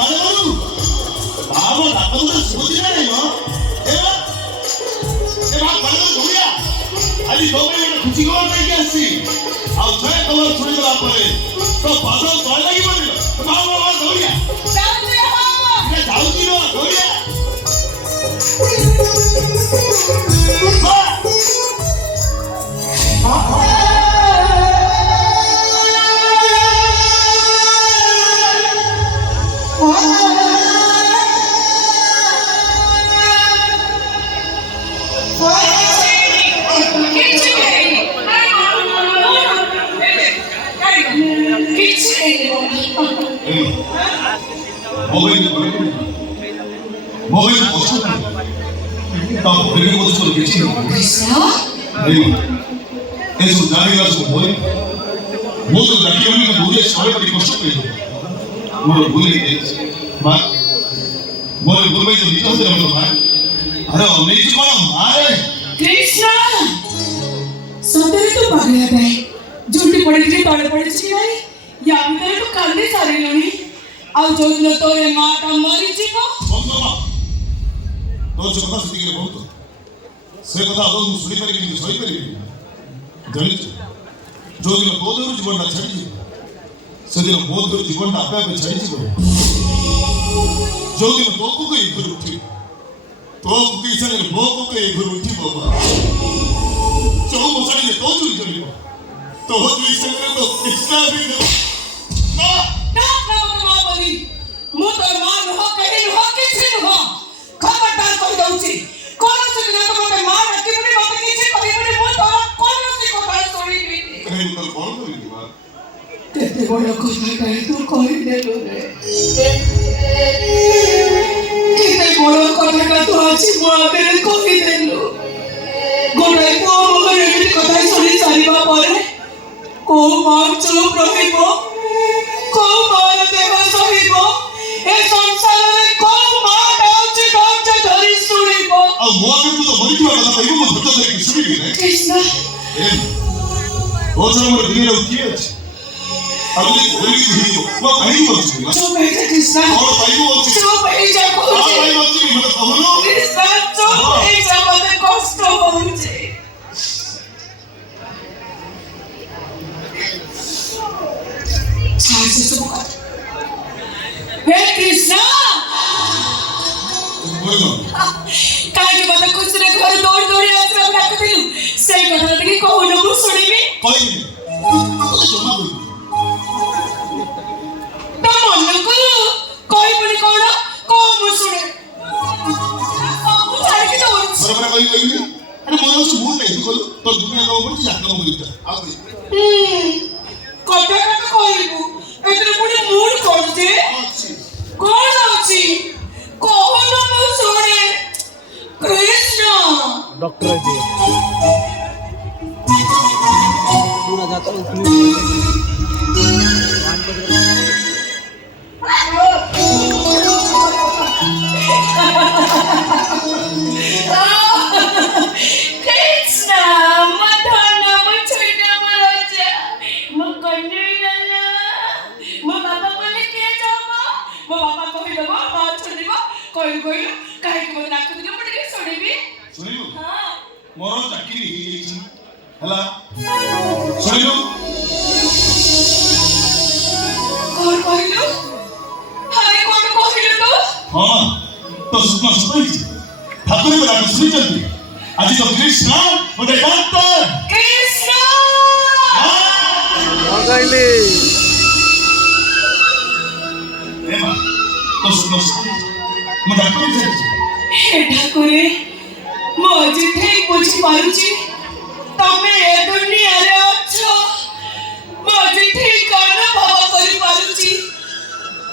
କୁଆଡ଼େ ଗଲୁ? ବାବା ଡାକ ଗୋଟେ ଶୁଭୁଛି ନା ନାହିଁ ମ? ଏ ମା କୁଆଡ଼େ ଗଲୁ ଧୋଇଆ? ଆଜି ତୋ ପାଇଁ ଗୋଟେ ଖୁସି ଖବର ନେଇକି ଆସିଛି। ଆଉ ସେ ଖବର ଶୁଣିଗଲା ପରେ ତୋ ପାଦ ତଳେ ଲାଗିବନି। ବାବା ଧୋଇଆ ଯାଉଛି ନ ଧୋଇଆ। मोबाइल पोस्ट तो बेबी पोस्ट कर किसी नहीं ऐसे जाने का सो बोले वो तो जाके उन्हें का बोले सारे पर पोस्ट कर दो वो बोले बात बोले बोले तो निकल दे हम लोग अरे मेरी कौन मारे कृष्णा सतरे तो पागल है झूठी पड़ी थी तोड़े पड़ी थी नहीं या भी तो कांदे सारे लोनी ଆଉ ଯୋଉଦିନ ତୋର ମାଟା ମରିଯିବ ତୋର ଯୋଉ କଥା ସେତିକି ବହୁତ ସେ କଥା ଆଉ ମୁଁ ଶୁଣିପାରିବିନି ସହିପାରିବିନି ଜାଣିଛୁ ଯୋଉଦିନ ତୋ ଦେହରୁ ଜୀବନଟା ଛାଡ଼ିଯିବ ସେଦିନ ମୋ ଦେହରୁ ଜୀବନଟା ଆପେ ଆପେ ଛାଡ଼ିଯିବ ଯୋଉଦିନ ତୋ କୁକୁ ଏଇ ଘରୁ ଉଠିବ ତୋ କୁକୁ ଇଚ୍ଛାରେ ମୋ କୁକୁ ଏଇ ଘରୁ ଉଠିବ ଯୋଉ ମଶାଣିରେ ତୋ ଚୁରି ଚଳିବ ତୋ ଦୁଇ ସାଙ୍ଗରେ ତ କୃଷ୍ଣା ବି ମୁଁ ତ ମା ନୁହ କେହି ନୁହ କିଛି ନୁହ ଖବରଦାର କହିଦଉଛି କୌଣସି ଦିନ ତ ମୋତେ ମା ଡାକିବୁନି ମୋତେ କିଛି କହିବୁନି ମୁଁ ତୋର କୌଣସି କଥା ଶୁଣିବିନି କେତେ ବଡ଼ କଥାଟା ତୁ କହିଦେଲୁ ରେ କେତେ ବଡ଼ କଥାଟା ତୁ ଆଜି ମୋ ଆଗରେ କହିଦେଲୁ ଗୋଟାଏ ପୁଅ ମୁହଁରେ ଏମିତି କଥା ଶୁଣି ସାରିବା ପରେ କୋଉ ମା ଚୁପ୍ ରହିବ କୋଉ ମାର ଦେହ ସହିବ ଏ ସଂସାରରେ କୋଉ ମାଟା ଅଛି ଧୈର୍ଯ୍ୟ ଧରି ଶୁଣିବ ଆଉ ମୋ ଆଗରେ ତୁ ତ ମରିଥିବା କଥା କହିବୁ ମୁଁ ଧୈର୍ଯ୍ୟ ଧରିକି ଶୁଣିବି ରେ କୃଷ୍ଣ ଓ ମୋର ଦୁନିଆରେ କିଏ ଅଛି ଆଉ ଯଦି ଭୁଲିକି ହେଇଯିବ ମୁଁ କାହିଁକି ବଞ୍ଚୁଛି ଚୁପ୍ ହେଇଯା କୃଷ୍ଣ କଣ ପାଇବୁ ଅଛି ଚୁପ୍ ହେଇଯା କହୁଛି ମତେ କହୁନୁ କୃଷ୍ଣ ଚୁପ୍ ହେଇଯା ମତେ କଷ୍ଟ ହଉଛି हे कृष्ण काहे मत कुछ ने घर दौड़ दौड़ी आसरा डाक दिलु सेई कथा टिके कहून मु सुनिबी कहिबी तो जमा बोल तो मन को कहि पुनी कोन को मु सुने मु छाड़ के दौड़ बराबर कहि अरे मोर से भूल नहीं तू तो दुनिया का ऊपर जात का बोलता आ कथा कथा कहबू एतरे पुनी मूड करते कौन अछि कौन मु सुने कृष्ण डॉक्टर जी पूरा जाता हूं कृष्ण मधना मछना मराजा म कन्या मो बाबा बोले के जाबो मो बाबा कहि देबो बात सुनिबो कहि गइलु काहे के मो नाक दिनो पड़ के सुनिबी सुनिबो हां मोर चाकरी हे जाईछि हला सुनिबो कोन कहिलु हाय कोन कहिलु तो हां तो सुना सुनाई ठाकुर को डाक सुनि चलती आज तो कृष्ण मोटे डॉक्टर कृष्ण आ गइले एमा तो सुना मो डाक्टर से हे ठाकुरे मो जिथे बुझी पारुची तमे ए दुनिया रे अछो मो जिथे कान भाव करि पारुची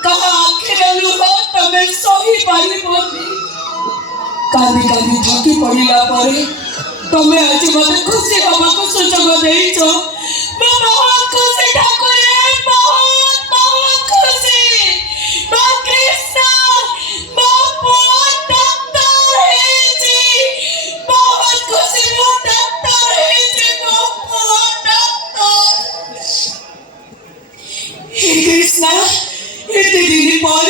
कहा आखिर लुह तमे सही पारिबोनी काली काली थकी पड़िला परे तमे आज मते खुशी बाबा को सुजोग देइछो मो बहुत खुशी ठाकुरे बहुत बहुत खुशी मो कृष्ण मो डॉक्टर है जी बहुत खुशी मो डॉक्टर है जी मो डॉक्टर हे कृष्ण इतने दिन पर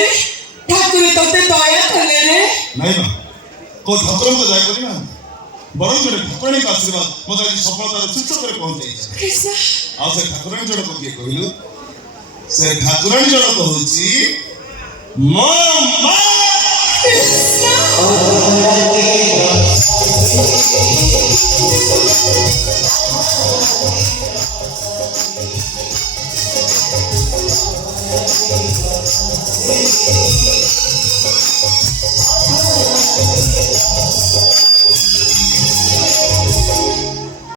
ଠାକୁର ତତେ ଦୟା କଲେ ରେ ନାଇଁ ମା କୋଉ ଠାକୁରଙ୍କୁ ଦୟା କରି ନା ବରଂ ଜଣେ ଠାକୁରାଣୀଙ୍କ ଆଶୀର୍ବାଦ ମୋତେ ଆଜି ସଫଳତାର ଶୀର୍ଷକରେ ପହଞ୍ଚାଇଛି। କୃଷ୍ଣ ଆଉ ସେ ଠାକୁରାଣୀ ଜଣକ କିଏ କହିଲୁ? ସେ ଠାକୁରାଣୀ ଜଣକ ହଉଛି ମୋ ମା। କୃଷ୍ଣ